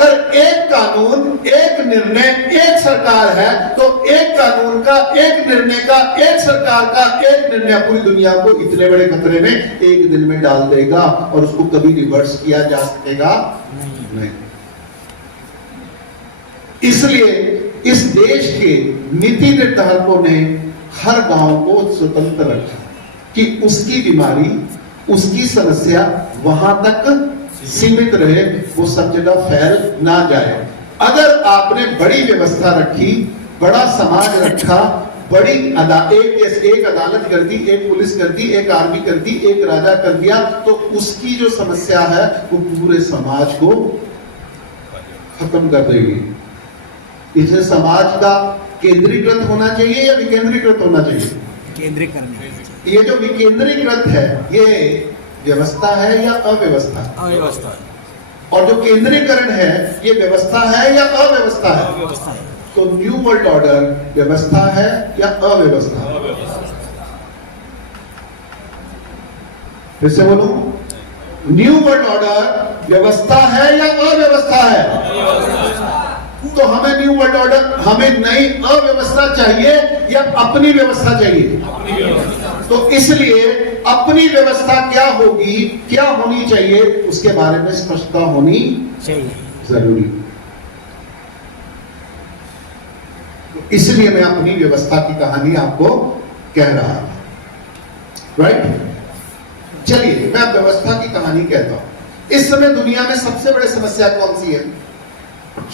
अगर एक कानून, एक निर्णय, एक सरकार है, तो एक कानून का, एक निर्णय का, एक सरकार का एक निर्णय पूरी दुनिया को इतने बड़े खतरे में एक दिन में डाल देगा और उसको कभी रिवर्स किया जा सकेगा नहीं। इसलिए इस देश के नीति निर्धारकों ने हर गांव को स्वतंत्र रखा कि उसकी बीमारी, उसकी समस्या वहां तक सीमित रहे, वो सब जगह फैल ना जाए। अगर आपने बड़ी व्यवस्था रखी, बड़ा समाज रखा, बड़ी एक अदालत कर दी, एक पुलिस कर दी, एक आर्मी कर दी, एक राजा कर दिया, तो उसकी जो समस्या है वो पूरे समाज को खत्म कर देगी। इसे समाज का केंद्रीकृत होना चाहिए या विकेंद्रीकृत होना चाहिए? केंद्रीकरण। ये जो विकेंद्रीकृत है, ये व्यवस्था है या अव्यवस्था? अव्यवस्था। और जो केंद्रीकरण है, ये व्यवस्था है या अव्यवस्था है? अव्यवस्था है। तो न्यू वर्ल्ड ऑर्डर व्यवस्था है या अव्यवस्था? फिर से बोलूं, न्यू वर्ल्ड ऑर्डर व्यवस्था है या अव्यवस्था है? तो हमें न्यू वर्ल्ड ऑर्डर, हमें नई अव्यवस्था चाहिए या अपनी व्यवस्था चाहिए? तो इसलिए अपनी व्यवस्था क्या होगी, क्या होनी चाहिए, उसके बारे में स्पष्टता होनी चाहिए, जरूरी। तो इसलिए मैं अपनी व्यवस्था की कहानी आपको कह रहा था, राइट? चलिए मैं अब व्यवस्था की कहानी कहता हूं। इस समय दुनिया में सबसे बड़ी समस्या कौन सी है?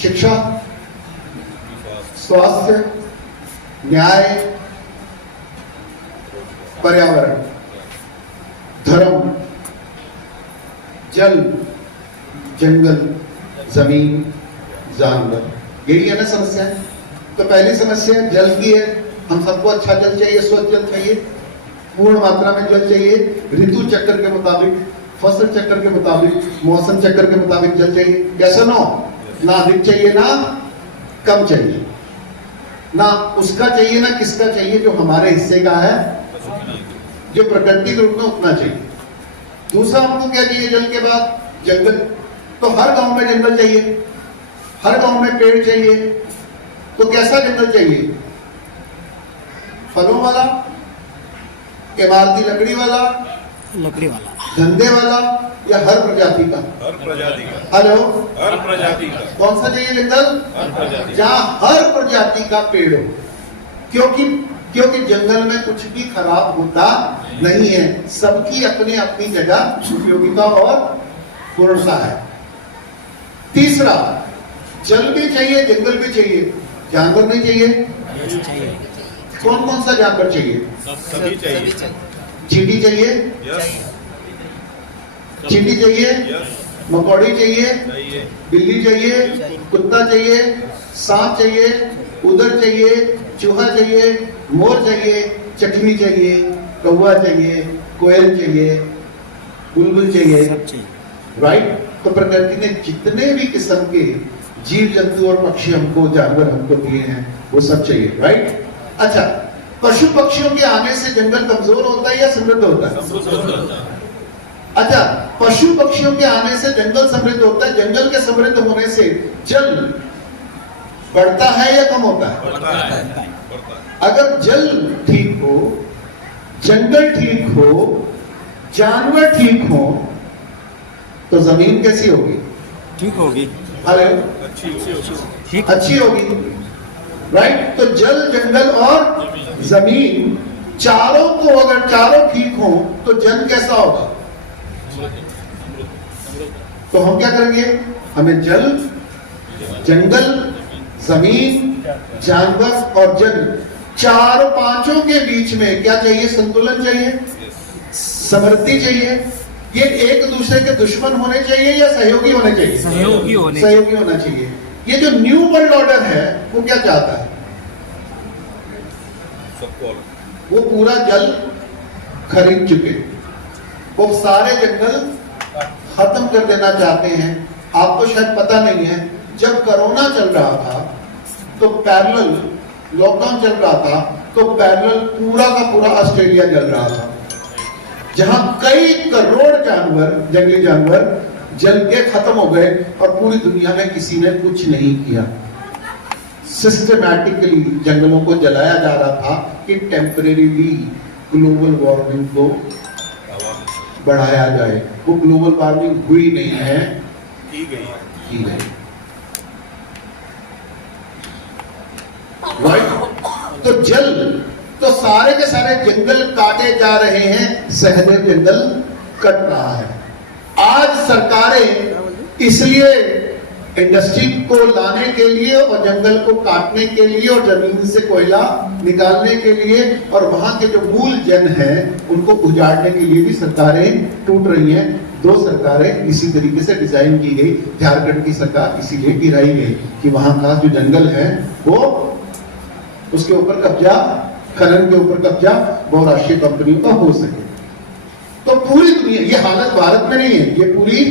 शिक्षा, स्वास्थ्य, न्याय, पर्यावरण, धर्म, जल, जंगल, जमीन, जानवर, यही है ना समस्या? तो पहली समस्या जल की है। हम सबको अच्छा जल चाहिए, स्वच्छ जल चाहिए, पूर्ण मात्रा में जल चाहिए, ऋतु चक्र के मुताबिक, फसल चक्र के मुताबिक, मौसम चक्र के मुताबिक जल चाहिए। कैसा ना अधिक चाहिए ना कम चाहिए, ना उसका चाहिए ना किसका चाहिए, जो हमारे हिस्से का है, जो प्रकृति के रूप में उतना चाहिए। दूसरा हमको क्या चाहिए जल के बाद? जंगल। तो हर गांव में जंगल चाहिए, हर गांव में पेड़ चाहिए। तो कैसा जंगल चाहिए? फलों वाला, इमारती लकड़ी वाला, धंधे वाला, या हर प्रजाति का? हर प्रजाति का। हेलो, हर प्रजाति का। कौन सा चाहिए जंगल? हर प्रजाति। जहां हर प्रजाति का पेड़ हो, क्योंकि जंगल में कुछ भी खराब होता नहीं है, सबकी अपनी अपनी जगह उपयोगिता और पूर्णता है। तीसरा, जल भी चाहिए, जंगल भी चाहिए, जानवर नहीं चाहिए? कौन कौन सा जानवर चाहिए? सभी चाहिए। चींटी चाहिए? चींटी चाहिए? मकौड़ी चाहिए? बिल्ली चाहिए? कुत्ता चाहिए? सांप चाहिए? उदर चाहिए? चूहा चाहिए? मोर चाहिए? चकली चाहिए? कौवा चाहिए? कोयल चाहिए? बुलबुल चाहिए? राइट? तो प्रकृति ने जितने भी किस्म के जीव जंतु और पक्षी हमको, जानवर हमको दिए हैं, वो सब चाहिए, राइट? अच्छा, पशु पक्षियों के आने से जंगल कमजोर होता है या समृद्ध होता है? अच्छा, पशु पक्षियों के आने से जंगल समृद्ध होता है। जंगल के समृद्ध होने से जल बढ़ता है या कम होता है? बढ़ता है। अगर जल ठीक हो, जंगल ठीक हो, जानवर ठीक हो, तो जमीन कैसी होगी? ठीक होगी। हेलो, अच्छी होगी, राइट? तो जल, जंगल और जमीन, चारों को अगर चारों ठीक हो तो जन कैसा होगा? तो हम क्या करेंगे? हमें जल, जंगल, जमीन, जानवर और जन, चारों पांचों के बीच में क्या चाहिए? संतुलन चाहिए, समृद्धि चाहिए। ये एक दूसरे के दुश्मन होने चाहिए या सहयोगी होने चाहिए? सहयोगी होना चाहिए। ये जो न्यू वर्ल्ड ऑर्डर है वो क्या चाहता है? वो पूरा जल खरीद चुके, वो सारे जंगल खत्म कर देना चाहते हैं। आपको शायद पता नहीं है, जब कोरोना चल रहा था तो पैरेलल, लॉकडाउन चल रहा था तो पैरेलल पूरा का पूरा ऑस्ट्रेलिया जल रहा था, जहां कई करोड़ जानवर, जंगली जानवर जल के खत्म हो गए और पूरी दुनिया में किसी ने कुछ नहीं किया। सिस्टमैटिकली जंगलों को जलाया जा रहा था कि टेम्परेरीली ग्लोबल वार्मिंग को बढ़ाया जाए। वो ग्लोबल वार्मिंग हुई नहीं है, की गई की गई। राइट? तो जल, तो सारे के सारे जंगल काटे जा रहे हैं, सहदेव जंगल कट रहा है। आज सरकारें इसलिए इंडस्ट्री को लाने के लिए और जंगल को काटने के लिए और जमीन से कोयला निकालने के लिए और वहां के जो मूल जन हैं उनको उजाड़ने के लिए भी सरकारें टूट रही हैं। 2 सरकारें इसी तरीके से डिजाइन की गई। झारखंड की सरकार इसीलिए गिराई गई कि वहां का जो जंगल है वो, उसके ऊपर कब्जा, खनन के ऊपर कब्जा बहुराष्ट्रीय कंपनियों का हो सके। तो पूरी दुनिया, ये हालत भारत में नहीं है, ये पूरी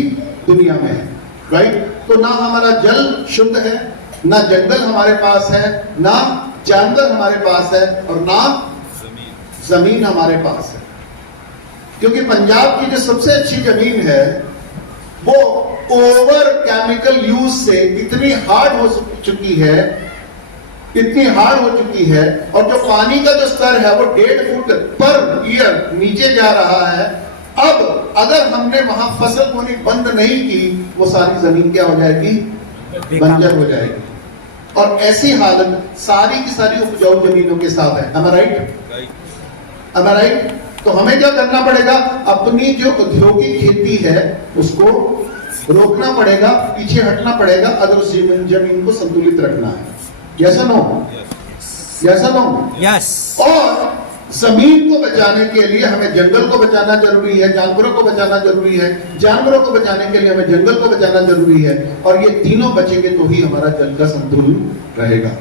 दुनिया में है। राइट? तो ना हमारा जल शुद्ध है, ना जंगल हमारे पास है, ना जानवर हमारे पास है और ना जमीन हमारे पास है। क्योंकि पंजाब की जो सबसे अच्छी जमीन है वो ओवर केमिकल यूज से इतनी हार्ड हो चुकी है, इतनी हार्ड हो चुकी है, और जो पानी का जो स्तर है वो 1.5 फुट पर ईयर नीचे जा रहा है। अब अगर हमने वहां फसल बोनी बंद नहीं की, वो सारी जमीन क्या हो जाएगी? बंजर हो जाएगी। और ऐसी हालत सारी की सारी उपजाऊ जमीनों के साथ है। Am I right? Am I right? तो हमें क्या करना पड़ेगा? अपनी जो औद्योगिक खेती है उसको रोकना पड़ेगा, पीछे हटना पड़ेगा अगर उस जमीन को संतुलित रखना है। Yes or no? Yes or no? Yes. और जमीन को बचाने के लिए हमें जंगल को बचाना जरूरी है, जानवरों को बचाना जरूरी है, जानवरों को बचाने के लिए हमें जंगल को बचाना जरूरी है, और ये तीनों बचेंगे तो ही हमारा जल का संतुलन रहेगा।